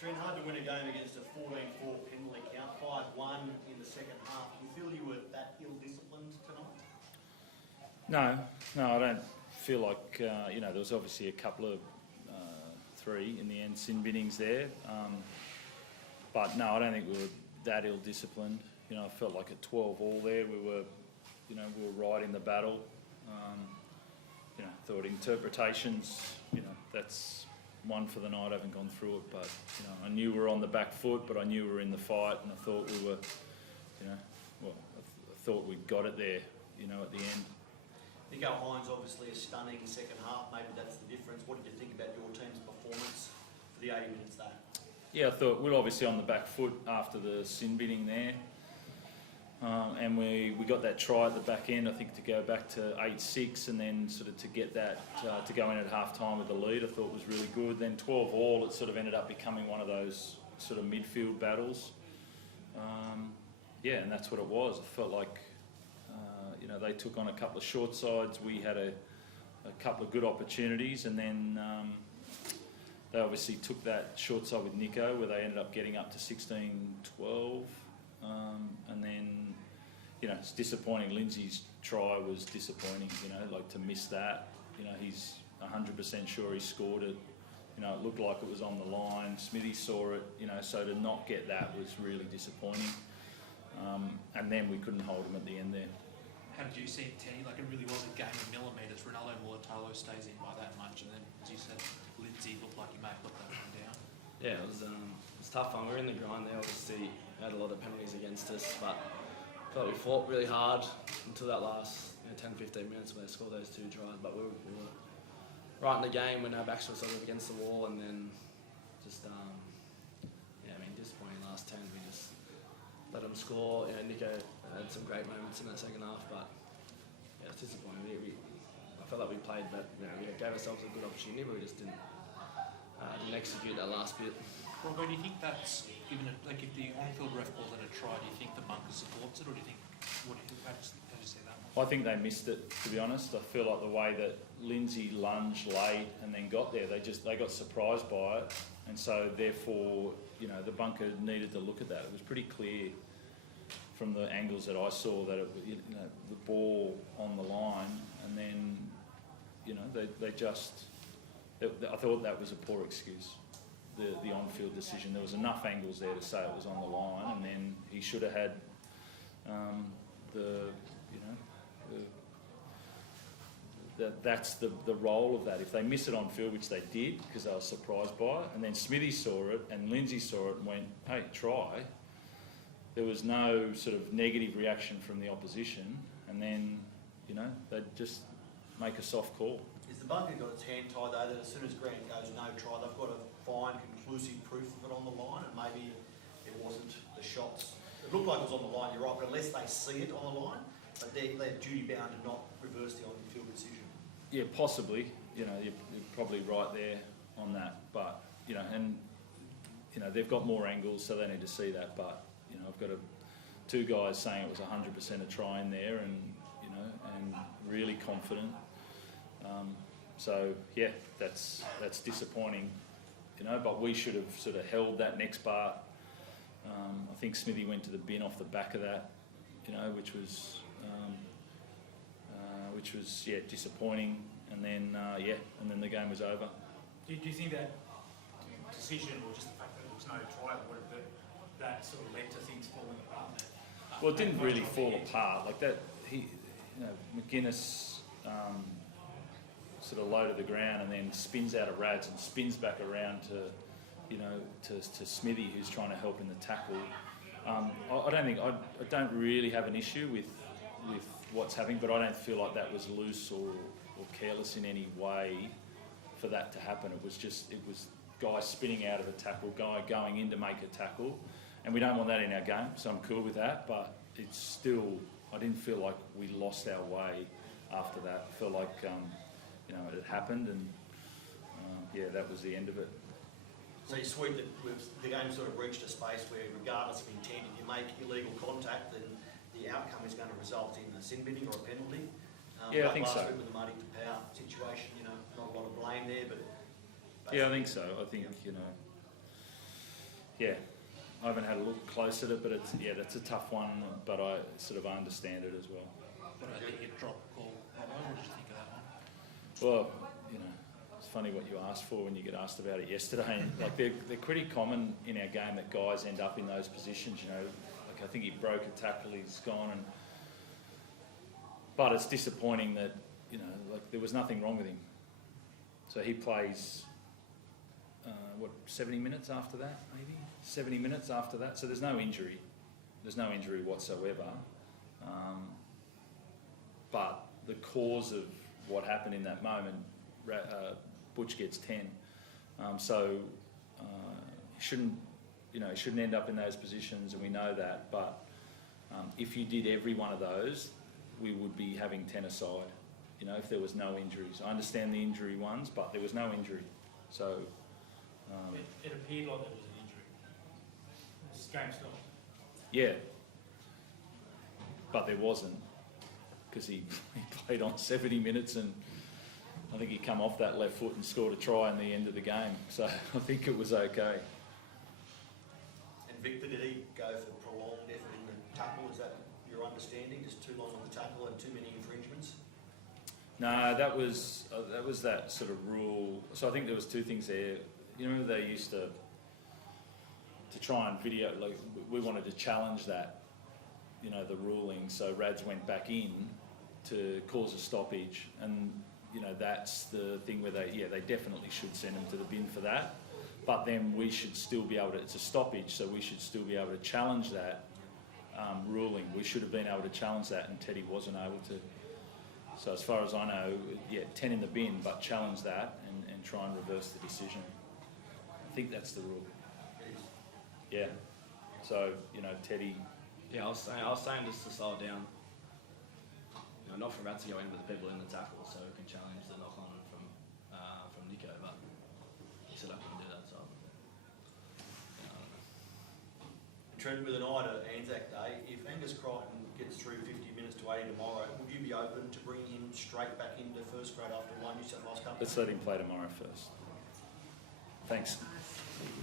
Trent, hard to win a game against a 14-4 penalty count, 5-1 in the second half. Do you feel you were that ill-disciplined tonight? No, I don't feel like, there was obviously a couple of three in the end sin binnings there. But no, I don't think we were that ill-disciplined. I felt like at 12 all there, we were right in the battle. Thought interpretations, that's one for the night. I haven't gone through it, but I knew we were on the back foot, but I knew we were in the fight, and I thought we were, I thought we'd got it there, at the end. Nico Hines obviously a stunning second half. Maybe that's the difference. What did you think about your team's performance for the 80 minutes there? Yeah, I thought we were obviously on the back foot after the sin binning there. And we got that try at the back end, I think, to go back to 8-6 and then sort of to get that, to go in at half-time with the lead, I thought was really good. Then 12 all, it sort of ended up becoming one of those sort of midfield battles. And that's what it was. I felt like, they took on a couple of short sides. We had a couple of good opportunities, and then they obviously took that short side with Nico, where they ended up getting up to 16-12. And then, it's disappointing. Lindsay's try was disappointing, to miss that. He's 100% sure he scored it. It looked like it was on the line. Smithy saw it, so to not get that was really disappointing. And then we couldn't hold him at the end there. How did you see it, Teddy? Like, it really was a game of millimetres. Ronaldo Mulatalo stays in by that much, and then, as you said, Lindsay looked like he may have put that one down. Yeah, it was tough fun. We were in the grind there. Obviously, we had a lot of penalties against us, but I felt we fought really hard until that last 10-15 minutes where they scored those two tries. But we were right in the game when our backs were sort of against the wall, and then just disappointing last 10. We just let them score. Nico had some great moments in that second half, but it's disappointing. I felt like we played, but we gave ourselves a good opportunity, but we just didn't execute that last bit. Robbo, do you think that's given it, like if the on-field ref calls it a try, do you think the bunker supports it, or do you think, how do you see that one? I think they missed it, to be honest. I feel like the way that Lindsay lunged late and then got there, they got surprised by it, and so therefore, the bunker needed to look at that. It was pretty clear from the angles that I saw that the ball on the line, and then I thought that was a poor excuse. The on-field decision. There was enough angles there to say it was on the line, and then he should have had that's the role of that. If they miss it on field, which they did because they were surprised by it, and then Smithy saw it and Lindsay saw it and went, "Hey, try." There was no sort of negative reaction from the opposition, and then they'd just make a soft call. Is the bunker got its hand tied though that as soon as Grant goes no try, they've got to find conclusive proof of it on the line, and maybe it wasn't the shots. It looked like it was on the line, you're right, but unless they see it on the line, but they're duty bound to not reverse the on-field decision. Yeah, possibly. You're probably right there on that, but they've got more angles, so they need to see that. But I've got two guys saying it was 100% a try in there, and really confident. So yeah, that's disappointing, but we should have sort of held that next part. I think Smithy went to the bin off the back of that, which was disappointing, and then and then the game was over. Do you think that decision, or just the fact that there was no try, that sort of led to things falling apart? Well, it didn't really fall apart like that. McGuinness sort of low to the ground and then spins out of Rads and spins back around to Smithy, who's trying to help in the tackle. I don't really have an issue with what's happening, but I don't feel like that was loose or careless in any way for that to happen. It was guys spinning out of a tackle, guy going in to make a tackle, and we don't want that in our game, so I'm cool with that, but it's still, I didn't feel like we lost our way after that. I felt like it had happened, and that was the end of it. So you're sweet that the game sort of reached a space where, regardless of intent, if you make illegal contact, then the outcome is going to result in a sin binning or a penalty. I think so. Last week with the Muddy to Power situation, not a lot of blame there, but... Yeah, I think so. I think, Yeah, I haven't had a look close at it, but that's a tough one. But I sort of understand it as well. What about the hip drop call? What did you think of that one? Well, it's funny what you asked for when you get asked about it yesterday. And like they're pretty common in our game that guys end up in those positions. Like I think he broke a tackle, he's gone, but it's disappointing that like there was nothing wrong with him. So he plays 70 minutes after that, maybe 70 minutes after that. So there's no injury. There's no injury whatsoever. But the cause of what happened in that moment, Butch gets 10. So he shouldn't end up in those positions, and we know that. But if you did every one of those, we would be having 10 aside. If there was no injuries. I understand the injury ones, but there was no injury. So It appeared like there was an injury. This game stopped. yeah, but there wasn't, because he played on 70 minutes, and I think he come off that left foot and scored a try in the end of the game. So I think it was okay. And Victor, did he go for prolonged effort in the tackle? Is that your understanding? Just too long on the tackle and too many infringements? No, that was that sort of rule. So I think there was two things there. Remember they used to try and video, like we wanted to challenge that, the ruling. So Rads went back in to cause a stoppage, and that's the thing where they definitely should send him to the bin for that. But then we should still be able to. It's a stoppage, so we should still be able to challenge that ruling. We should have been able to challenge that, and Teddy wasn't able to. So as far as I know, 10 in the bin, but challenge that and try and reverse the decision. I think that's the rule. Yeah. So, Teddy... Yeah, I was saying just to slow it down. Not for Rats to go in with the people in the tackle, so we can challenge the knock on from Nico, but he said I couldn't do that, so... I don't know. Trent, with an eye to Anzac Day, if Angus Crichton gets through 50 minutes to 80 tomorrow, would you be open to bringing him straight back into first grade after one New South Wales Cup? Let's let him play tomorrow first. Thanks.